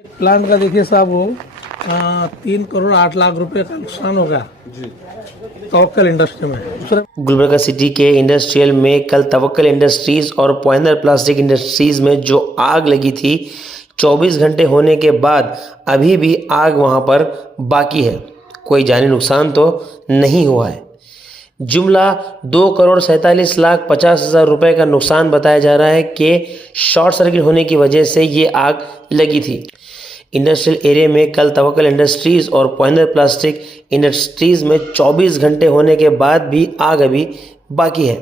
Plant का देखिए साहब वो 3 करोड़ 8 लाख रुपए का नुकसान हो गया जी। तवक्कल इंडस्ट्री में। दूसरा गुलबर्गा सिटी के इंडस्ट्रियल में कल तवक्कल इंडस्ट्रीज और पॉइनर प्लास्टिक इंडस्ट्रीज में जो आग लगी थी 24 घंटे होने के बाद अभी भी आग वहां पर बाकी है। कोई जानी नुकसान तो नहीं हुआ है। जुमला 2,47,50,000 रुपए का नुकसान बताया जा रहा है कि शॉर्ट सर्किट होने की वजह से ये आग लगी थी। इंडस्ट्रियल एरिया में कल तवक्कल इंडस्ट्रीज़ और पॉइनर प्लास्टिक इंडस्ट्रीज़ में 24 घंटे होने के बाद भी आग अभी बाकी है।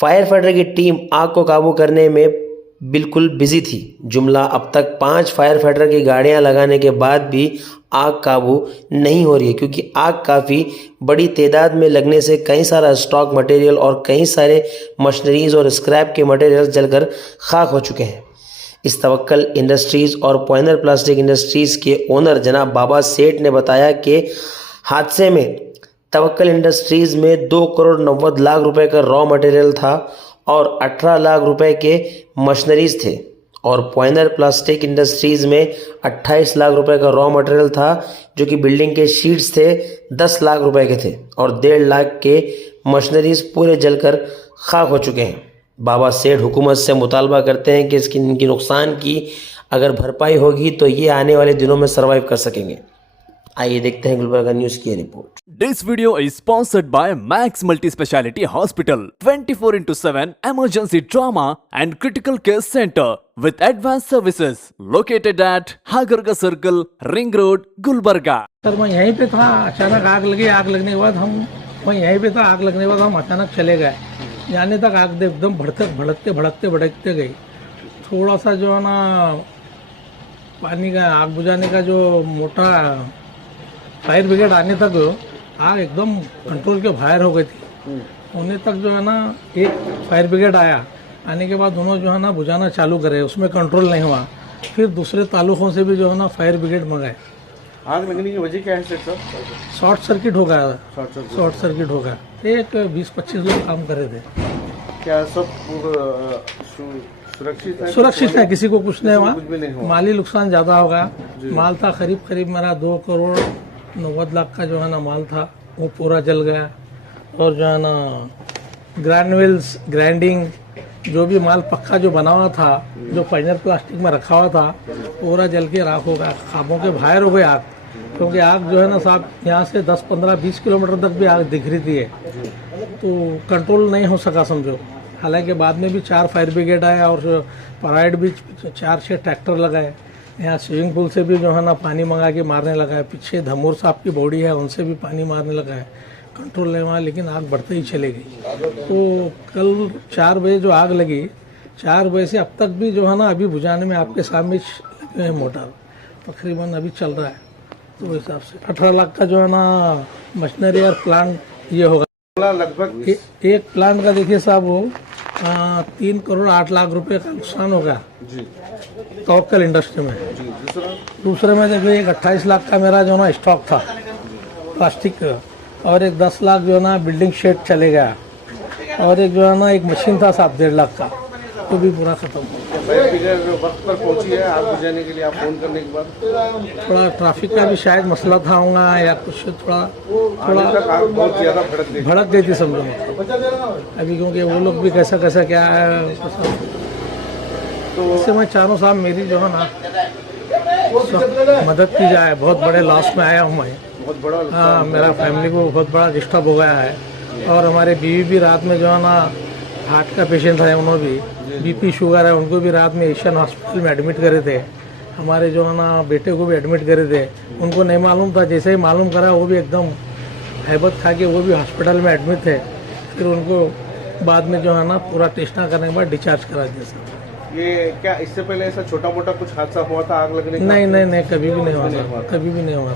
फायर फाइटर की टीम आग को काबू करने में बिल्कुल बिजी थी। जुमला अब तक 5 फायर फाइटर की गाड़ियां लगाने के बाद भी आग काबू नहीं हो रही है, क्योंकि आग काफ़ी बड़ी तादाद में लगने से कई सारा स्टॉक मटेरियल और कई सारे मशीनरीज और स्क्रैप के मटेरियल जलकर खाक हो चुके हैं। इस तवक्कल इंडस्ट्रीज़ और पॉइनर प्लास्टिक इंडस्ट्रीज़ के ओनर जनाब बाबा सेठ ने बताया कि हादसे में तवक्कल इंडस्ट्रीज़ में 2,90,00,000 रुपए का रॉ मटेरियल था और 18 लाख रुपए के मशीनरीज थे, और पॉइनर प्लास्टिक इंडस्ट्रीज़ में 28 लाख रुपए का रॉ मटेरियल था, जो कि बिल्डिंग के शीट्स थे 10 लाख रुपए के थे, और 1.5 लाख के मशीनरीज पूरे जलकर खाक हो चुके हैं। बाबा सेठ हुकूमत से मुतालबा करते हैं कि इनकी नुकसान की अगर भरपाई होगी तो ये आने वाले दिनों में सर्वाइव कर सकेंगे। आइए देखते हैं गुलबर्गा न्यूज़ की report. This video is sponsored by Max Multi-Speciality Hospital, 24/7 emergency trauma and critical care center with advanced services located at Hagarga Circle, Ring Road, Gulbarga. Sir मैं यहीं पे था, अचानक आग लगी। आग लगने के बाद मैं यहीं पे था, आग लगने के बाद हम अचानक चले गए। जाने तक आग एकदम भड़कते गई। थोड़ा सा जो है ना पानी का आग बुझाने का जो मोटा फायर ब्रिगेड आने तक आग एकदम कंट्रोल के बाहर हो गई थी। होने तक जो है ना एक फायर ब्रिगेड आया, आने के बाद दोनों जो है ना बुझाना चालू करे, उसमें कंट्रोल नहीं हुआ। फिर दूसरे ताल्लुकों से भी जो है ना फायर ब्रिगेड मंगाए। आग लगने की वजह क्या है सर? शॉर्ट सर्किट हो गया। शॉर्ट सर्किट हो गया। एक 20-25 लोग काम कर रहे थे। क्या सब सुरक्षित है, किसी को कुछ नहीं हुआ। माली नुकसान ज्यादा होगा। माल था करीब मेरा 2,90,00,000 का जो है ना माल था, वो पूरा जल गया। और जो है ना ग्रैनुअल्स ग्राइंडिंग जो भी माल पक्का जो बना हुआ था, जो फाइनल प्लास्टिक में रखा हुआ था, पूरा जल के राख हो गया। खाबों के बाहर हो गई आग, क्योंकि आग जो है ना साहब यहाँ से 10, 15, 20 किलोमीटर तक भी आग दिख रही थी, तो कंट्रोल नहीं हो सका समझो। हालांकि बाद में भी 4 फायर ब्रिगेड आए और पराइड भी 4-6 ट्रैक्टर लगाए। यहाँ स्विमिंग पूल से भी जो है ना पानी मंगा के मारने लगा है। पीछे धमोर साहब की बॉडी है, उनसे भी पानी मारने लगा है। कंट्रोल नहीं हुआ, लेकिन आग बढ़ते ही चले गई। तो कल 4 बजे जो आग लगी, 4 बजे से अब तक भी जो है ना अभी बुझाने में आपके सामने लगे हैं मोटर, तकरीबन अभी चल रहा है। तो हिसाब से 18 लाख का जो है ना मशीनरी और प्लांट ये होगा लगभग। एक प्लांट का देखिए साहब वो 3,08,00,000 रुपए का नुकसान हो गया जी। तवक्कल इंडस्ट्री में। जी। दूसरे में देखिए एक 28 लाख का मेरा जो ना स्टॉक था प्लास्टिक का, और एक 10 लाख जो ना बिल्डिंग शेड चले गया, और एक जो है ना एक मशीन था साहब 1.5 लाख का, तो भी पूरा खत्म हो गया। फायर ब्रिगेड वक्त पर पहुंची है आग बुझाने के लिए? आप फोन करने के बाद थोड़ा ट्रैफिक का भी शायद मसला था होगा, या कुछ थोड़ा आग बहुत ज्यादा भड़क गई थी समझो। अभी क्योंकि वो लोग भी कैसा क्या है, तो इससे मैं चारों साहब मेरी जो है ना मदद की जाए। बहुत बड़े लॉस में आया हूँ मैं, बहुत बड़ा। हाँ, मेरा फैमिली को बहुत बड़ा डिस्टर्ब हो गया है। और हमारे बीवी भी रात में जो है ना हार्ट का पेशेंट है, उन्होंने भी बीपी शुगर है, उनको भी रात में एशियन हॉस्पिटल में एडमिट करे थे। हमारे जो है ना बेटे को भी एडमिट करे थे, उनको नहीं मालूम था। जैसे ही मालूम करा वो भी एकदम हैबत खा के वो भी हॉस्पिटल में एडमिट थे। फिर उनको बाद में जो है ना पूरा टेस्ट ना करने के बाद डिस्चार्ज करा दिया सर। ये क्या इससे पहले ऐसा छोटा मोटा कुछ हादसा हुआ था आग लगने का? नहीं, कभी भी नहीं हुआ, कभी भी नहीं हुआ।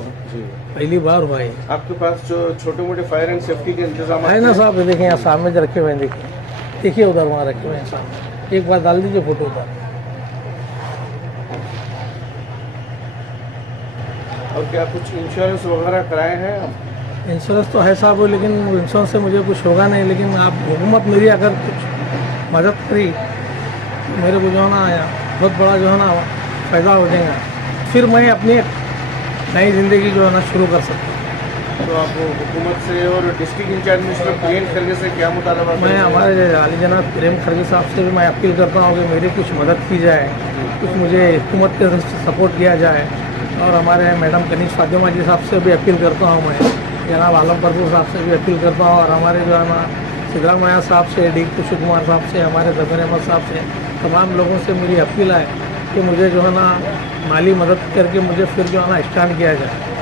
पहली बार हुआ है। आपके पास जो छोटे मोटे फायर एंड सेफ्टी के इंतजाम है ना साहब? देखिए यहाँ सामने जो रखे हुए हैं, देखिए उधर वहाँ रखे हुए हैं सामने। एक बार डाल दीजिए फोटो उधर। और क्या कुछ इंश्योरेंस वगैरह कराए हैं आप? इंश्योरेंस तो है साहब, लेकिन इंश्योरेंस से मुझे कुछ होगा नहीं। लेकिन आप हुकूमत मेरी अगर कुछ मदद करी, मेरे को जो है ना बहुत बड़ा जो है ना फ़ायदा हो जाएगा। फिर मैं अपनी एक नई ज़िंदगी जो है ना शुरू कर सकता हूँ। तो आप हुकूमत से और district in charge minister Priyank Kharge से क्या मुतालबा मैं करेंगे? हमारे आली जनाब प्रेम खरगे साहब से भी मैं अपील करता हूँ कि मेरी कुछ मदद की जाए, कुछ मुझे हुकूमत के तरफ से सपोर्ट किया जाए। और हमारे मैडम कनीज फातिमा जी साहब से भी अपील करता हूँ मैं, जनाब आलम परपुर साहब से भी अपील करता हूँ, और हमारे जो है ना सिद्धरामैया साहब से, डी कुशल कुमार साहब से, हमारे जमीर अहमद साहब से, तमाम लोगों से मेरी अपील है कि मुझे जो है ना माली मदद करके मुझे फिर जो है ना स्टैंड किया जाए।